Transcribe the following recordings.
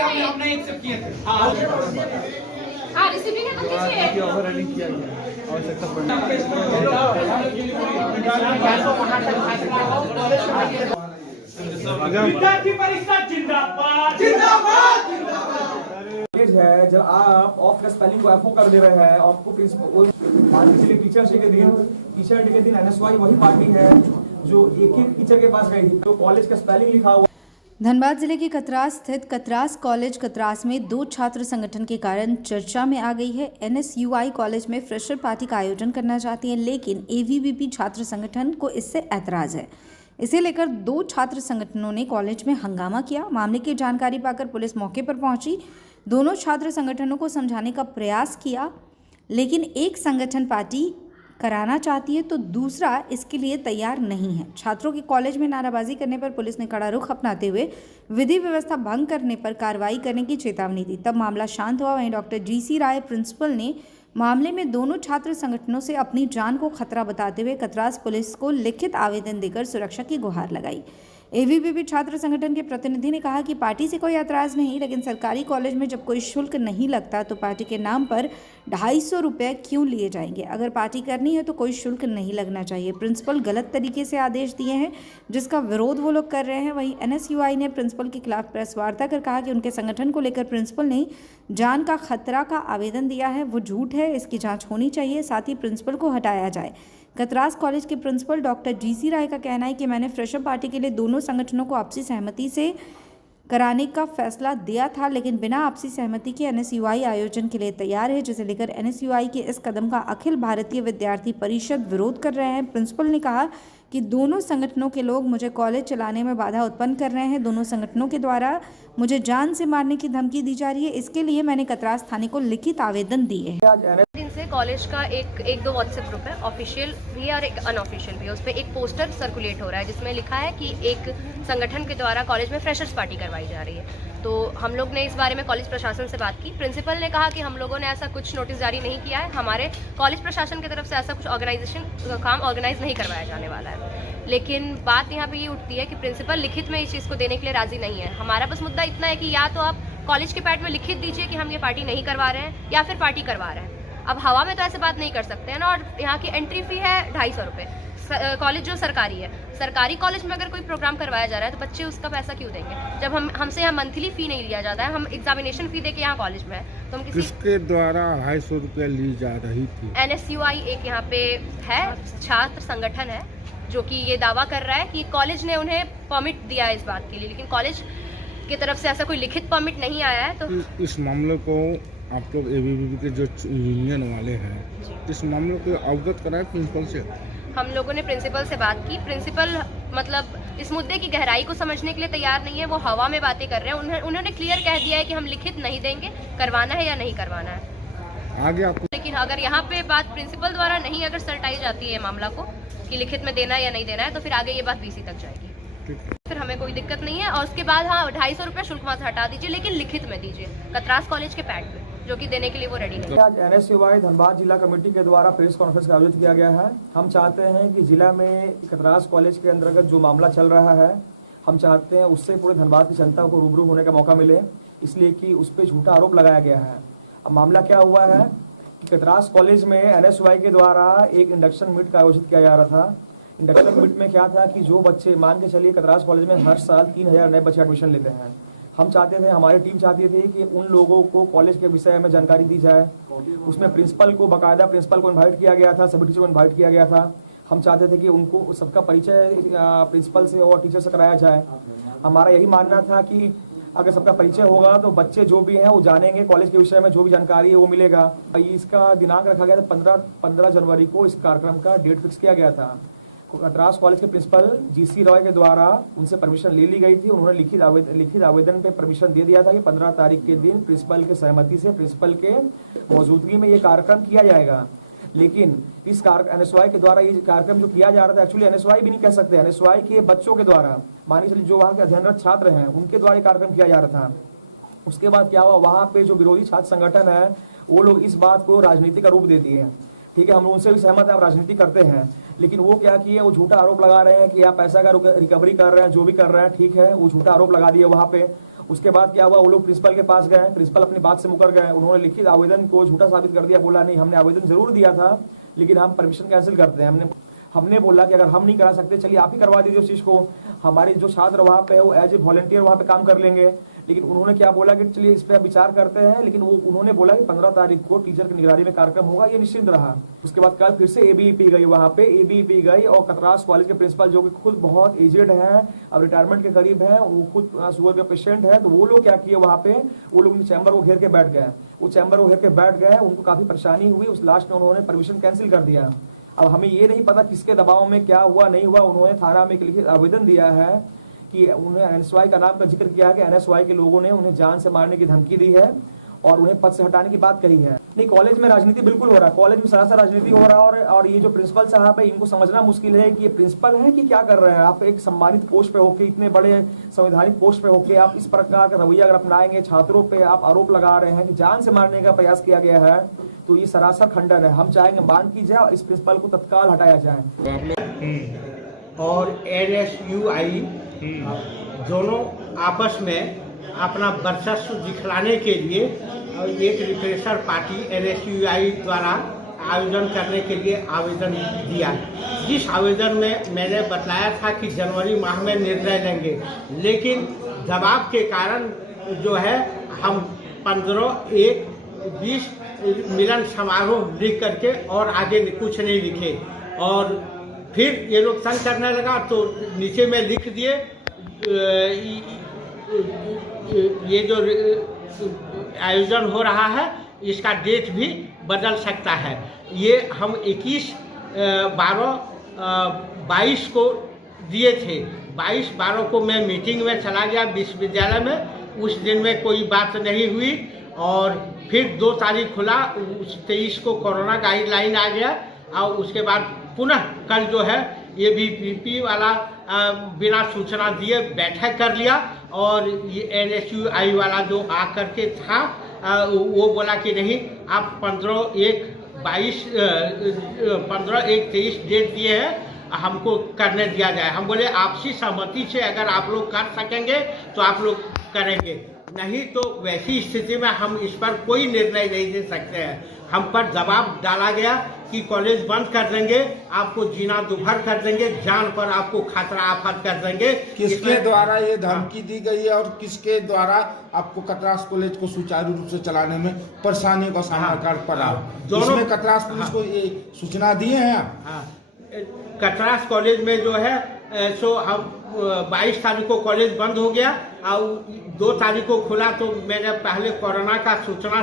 लिए हमने एक्सेप्ट किए थे। हाँ रिसीविंग है तो कीजिए। ऑफर रेडी किया गया आवश्यकता पड़ने विद्यार्थी परिषद जिंदाबाद जिंदाबाद जिंदाबाद। है जब आप ऑफ का स्पेलिंग को एफओ कर दे रहे हैं, आपको प्रिंसिपल टीचर्स डे के दिन एनएसवाई वही पार्टी है जो एक टीचर के पास गई थी तो कॉलेज का स्पेलिंग लिखा हुआ। धनबाद जिले के कतरास स्थित कतरास कॉलेज कतरास में दो छात्र संगठन के कारण चर्चा में आ गई है। एनएसयूआई कॉलेज में फ्रेशर पार्टी का आयोजन करना चाहती है, लेकिन एवीवीपी छात्र संगठन को इससे ऐतराज है। इसे लेकर दो छात्र संगठनों ने कॉलेज में हंगामा किया। मामले की जानकारी पाकर पुलिस मौके पर पहुंची। दोनों छात्र संगठनों को समझाने का प्रयास किया, लेकिन एक संगठन पार्टी कराना चाहती है तो दूसरा इसके लिए तैयार नहीं है। छात्रों की कॉलेज में नाराबाजी करने पर पुलिस ने कड़ा रुख अपनाते हुए विधि व्यवस्था भंग करने पर कार्रवाई करने की चेतावनी दी। तब मामला शांत हुआ। वहीं डॉक्टर जीसी राय प्रिंसिपल ने मामले में दोनों छात्र संगठनों से अपनी जान को खतरा बताते हुए कतरास पुलिस को लिखित आवेदन देकर सुरक्षा की गुहार लगाई। एवीवीपी छात्र संगठन के प्रतिनिधि ने कहा कि पार्टी से कोई ऐतराज नहीं, लेकिन सरकारी कॉलेज में जब कोई शुल्क नहीं लगता तो पार्टी के नाम पर 250 रुपये क्यों लिए जाएंगे। अगर पार्टी करनी है तो कोई शुल्क नहीं लगना चाहिए। प्रिंसिपल गलत तरीके से आदेश दिए हैं, जिसका विरोध वो लोग कर रहे हैं। वहीं एनएसयूआई ने प्रिंसिपल के खिलाफ प्रेस वार्ता कर कहा कि उनके संगठन को लेकर प्रिंसिपल ने जान का खतरा का आवेदन दिया है, वो झूठ है, इसकी जाँच होनी चाहिए, साथ ही प्रिंसिपल को हटाया जाए। कतरास कॉलेज के प्रिंसिपल डॉक्टर जीसी राय का कहना है कि मैंने फ्रेशर पार्टी के लिए दोनों संगठनों को आपसी सहमति से कराने का फैसला दिया था, लेकिन बिना आपसी सहमति के एनएसयूआई आयोजन के लिए तैयार है, जिसे लेकर एनएसयूआई के इस कदम का अखिल भारतीय विद्यार्थी परिषद विरोध कर रहे हैं। प्रिंसिपल ने कहा कि दोनों संगठनों के लोग मुझे कॉलेज चलाने में बाधा उत्पन्न कर रहे हैं। दोनों संगठनों के द्वारा मुझे जान से मारने की धमकी दी जा रही है। इसके लिए मैंने कतरास थाने को लिखित आवेदन दिए हैं। दिन से कॉलेज का एक दो व्हाट्सएप ग्रुप है, ऑफिशियल भी और एक अनऑफिशियल भी है। उस पर एक पोस्टर सर्कुलेट हो रहा है जिसमें लिखा है कि एक संगठन के द्वारा कॉलेज में फ्रेशर्स पार्टी करवाई जा रही है। तो हम लोग ने इस बारे में कॉलेज प्रशासन से बात की। प्रिंसिपल ने कहा कि हम लोगों ने ऐसा कुछ नोटिस जारी नहीं किया है, हमारे कॉलेज प्रशासन की तरफ से ऐसा कुछ काम ऑर्गेनाइज नहीं करवाया जाने वाला है। लेकिन बात यहाँ पे ये उठती है कि प्रिंसिपल लिखित में इस चीज़ को देने के लिए राजी नहीं है। हमारा बस मुद्दा इतना है कि या तो आप कॉलेज के पैड में लिखित दीजिए कि हम ये पार्टी नहीं करवा रहे हैं, या फिर पार्टी करवा रहे हैं। अब हवा में तो ऐसे बात नहीं कर सकते हैं ना। और यहाँ की एंट्री फी है 250 रुपये। कॉलेज जो सरकारी है, सरकारी कॉलेज में अगर कोई प्रोग्राम करवाया जा रहा है तो बच्चे उसका पैसा क्यों देंगे, जब हमसे यहाँ मंथली फी नहीं लिया जाता है। हम एग्जामिनेशन फी दे के यहाँ कॉलेज में है तो हम किसके द्वारा 250 रुपये ली जा रही थी। एनएसयूआई एक यहाँ पे है छात्र संगठन है जो कि ये दावा कर रहा है कि कॉलेज ने उन्हें परमिट दिया है इस बात के लिए, लेकिन कॉलेज की तरफ से ऐसा कोई लिखित परमिट नहीं आया है। तो इस मामले को आप लोग एबीवीपी के जो यूनियन वाले हैं, इस मामले को अवगत कराए प्रिंसिपल से। हम लोगों ने प्रिंसिपल से बात की। प्रिंसिपल मतलब इस मुद्दे की गहराई को समझने के लिए तैयार नहीं है, वो हवा में बातें कर रहे हैं। उन्होंने क्लियर कह दिया है कि हम लिखित नहीं देंगे, करवाना है या नहीं करवाना है आगे आपको। लेकिन अगर यहाँ पे बात प्रिंसिपल द्वारा नहीं अगर सल्टाई जाती है मामला को कि लिखित में देना है या नहीं देना है, तो फिर आगे ये बात डीसी तक जाएगी। फिर हमें कोई दिक्कत नहीं है। और उसके बाद हाँ 250 रुपये शुल्क वहाँ से हटा दीजिए, लेकिन लिखित में दीजिए कतरास कॉलेज के पैड पे, जो कि देने के लिए वो रेडी नहीं। आज एनएसयूआई धनबाद जिला कमेटी के द्वारा प्रेस कॉन्फ्रेंस का आयोजित किया गया है। हम चाहते हैं कि जिला में कतरास कॉलेज के अंतर्गत जो मामला चल रहा है, हम चाहते हैं उससे पूरे धनबाद की जनता को रूबरू होने का मौका मिले, इसलिए कि उस पर झूठा आरोप लगाया गया है। अब मामला क्या हुआ है कि कतरास कॉलेज में एनएसयूआई के द्वारा एक इंडक्शन मीट का आयोजित किया जा रहा था। इंडक्शन मीट में क्या था कि जो बच्चे मान के चलिए कतरास कॉलेज में हर साल 3000 नए बच्चे एडमिशन लेते हैं। हम चाहते थे, हमारी टीम चाहती थी कि उन लोगों को कॉलेज के विषय में जानकारी दी जाए। उसमें प्रिंसिपल को बाकायदा प्रिंसिपल को इनवाइट किया गया था, सभी टीचर को इनवाइट किया गया था। हम चाहते थे कि उनको सबका परिचय प्रिंसिपल से और टीचर से कराया जाए। हमारा यही मानना था कि अगर सबका परिचय होगा तो बच्चे जो भी हैं वो जानेंगे, कॉलेज के विषय में जो भी जानकारी है वो मिलेगा। इसका दिनांक रखा गया था 15 जनवरी को इस कार्यक्रम का डेट फिक्स किया गया था। कतरास कॉलेज के प्रिंसिपल जीसी रॉय के द्वारा उनसे परमिशन ले ली गई थी। उन्होंने लिखित आवेदन पे परमिशन दे दिया था कि 15 तारीख के दिन प्रिंसिपल के सहमति से प्रिंसिपल के मौजूदगी में ये कार्यक्रम किया जाएगा। लेकिन इस एनएसयूआई के द्वारा ये कार्यक्रम जो किया जा रहा था, एक्चुअली एनएसयूआई भी नहीं कह सकते, एनएसयूआई के बच्चों के द्वारा, मानिए चलिए जो वहाँ के अध्ययनरत छात्र हैं उनके द्वारा कार्यक्रम किया जा रहा था। उसके बाद क्या हुआ, वहाँ पे जो विरोधी छात्र संगठन है वो लोग इस बात को राजनीति का रूप दे दिए। ठीक है, हम उनसे भी सहमत है, आप राजनीति करते हैं, लेकिन वो क्या किए, वो झूठा आरोप लगा रहे हैं कि आप पैसा का रिकवरी कर रहे हैं, जो भी कर रहे हैं ठीक है, वो झूठा आरोप लगा दिए वहाँ पे। उसके बाद क्या हुआ, वो लोग प्रिंसिपल के पास गए, प्रिंसिपल अपनी बात से मुकर गए, उन्होंने लिखित आवेदन को झूठा साबित कर दिया, बोला नहीं हमने आवेदन जरूर दिया था लेकिन हम परमिशन कैंसिल करते हैं। हमने बोला कि अगर हम नहीं करा सकते चलिए आप ही करवा दीजिए उस चीज को, हमारे जो छात्र वहाँ पे है वो एज ए वॉलंटियर वहाँ पे काम कर लेंगे। लेकिन उन्होंने क्या बोला कि चलिए इस पे विचार करते हैं, लेकिन वो उन्होंने बोला कि 15 तारीख को टीचर की निगरानी में कार्यक्रम होगा, ये निश्चिंत रहा। उसके बाद कल फिर से एबीवीपी गई, वहाँ पे एबीवीपी गई और कतरास कॉलेज के प्रिंसिपल जो कि खुद बहुत एजेड हैं, अब रिटायरमेंट के करीब हैं, वो खुद शुगर के पेशेंट है, तो वो लोग क्या किए वहाँ पे, वो लोग चैम्बर को घेर के बैठ गए, वो चैम्बर को घेर के बैठ गए, उनको काफी परेशानी हुई, उस लास्ट में उन्होंने परमिशन कैंसिल कर दिया। अब हमें ये नहीं पता किसके दबाव में क्या हुआ नहीं हुआ, उन्होंने थाना में एक लिखित आवेदन दिया है कि उन्हें एनएसवाई का नाम का जिक्र किया है कि एनएसवाई के लोगों ने उन्हें जान से मारने की धमकी दी है और उन्हें पद से हटाने की बात कही है। नहीं, कॉलेज में राजनीति बिल्कुल हो रहा है, कॉलेज में सरासर राजनीति हो रहा है और ये जो प्रिंसिपल साहब है इनको समझना मुश्किल है कि ये प्रिंसिपल है कि क्या कर रहे हैं। आप एक सम्मानित पोस्ट पे होके, इतने बड़े संवैधानिक पोस्ट पे होके आप इस प्रकार का रवैया अगर अपनाएंगे, छात्रों पे आप आरोप लगा रहे हैं कि जान से मारने का प्रयास किया गया है, तो ये सरासर खंडन है। हम चाहेंगे मांग की जाए और इस प्रिंसिपल को तत्काल हटाया जाए। और NSUI दोनों आपस में अपना वर्चस्व दिखलाने के लिए एक रिफ्रेशर पार्टी NSUI द्वारा आयोजन करने के लिए आवेदन दिया। जिस आवेदन में मैंने बताया था कि जनवरी माह में निर्णय लेंगे, लेकिन दबाव के कारण जो है हम 15/1/20 मिलन समारोह लिख करके और आगे कुछ नहीं लिखे। और फिर ये लोग तंग करने लगा तो नीचे में लिख दिए ये जो आयोजन हो रहा है इसका डेट भी बदल सकता है। ये हम 21/12/22 को दिए थे। 22/12 को मैं मीटिंग में चला गया विश्वविद्यालय में, उस दिन में कोई बात नहीं हुई और फिर 2 तारीख खुला, 23 को कोरोना गाइडलाइन आ गया और उसके बाद पुनः कल जो है ये एबीवीपी वाला बिना सूचना दिए बैठक कर लिया और ये NSUI वाला जो आ करके था वो बोला कि नहीं आप 15/1/23 डेट दिए हैं, हमको करने दिया जाए। हम बोले आपसी सहमति से अगर आप लोग कर सकेंगे तो आप लोग करेंगे, नहीं तो वैसी स्थिति में हम इस पर कोई निर्णय नहीं दे सकते हैं। हम पर दबाव डाला गया कि कॉलेज बंद कर देंगे, आपको जीना दुभर कर देंगे, जान पर आपको खतरा आफत कर देंगे। किसके द्वारा ये धमकी दी गई है और किसके द्वारा आपको कतरास कॉलेज को सुचारू रूप से चलाने में परेशानी का सामना कर पड़ा? दोनों कतरास पुलिस को ये सूचना दिए हैं? कतरास कॉलेज में जो है सो हम 22 तारीख को कॉलेज बंद हो गया और 2 तारीख को खुला, तो मैंने पहले कोरोना का सूचना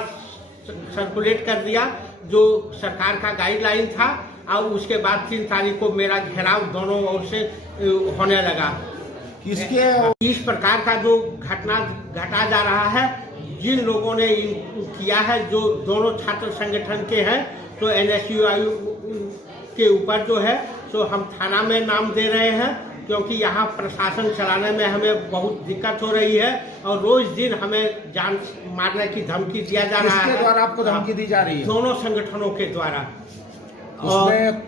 सर्कुलेट कर दिया जो सरकार का गाइडलाइन था और उसके बाद 3 तारीख को मेरा घेराव दोनों ओर से होने लगा। किसके इस प्रकार का जो घटना घटा जा रहा है, जिन लोगों ने किया है, जो दोनों छात्र संगठन के हैं, तो NSUI के ऊपर जो है तो हम थाना में नाम दे रहे हैं क्योंकि यहाँ प्रशासन चलाने में हमें बहुत दिक्कत हो रही है और रोज दिन हमें जान मारने की धमकी दिया जा रहा है। किसके द्वारा आपको धमकी दी जा रही है? दोनों संगठनों के द्वारा। उसमें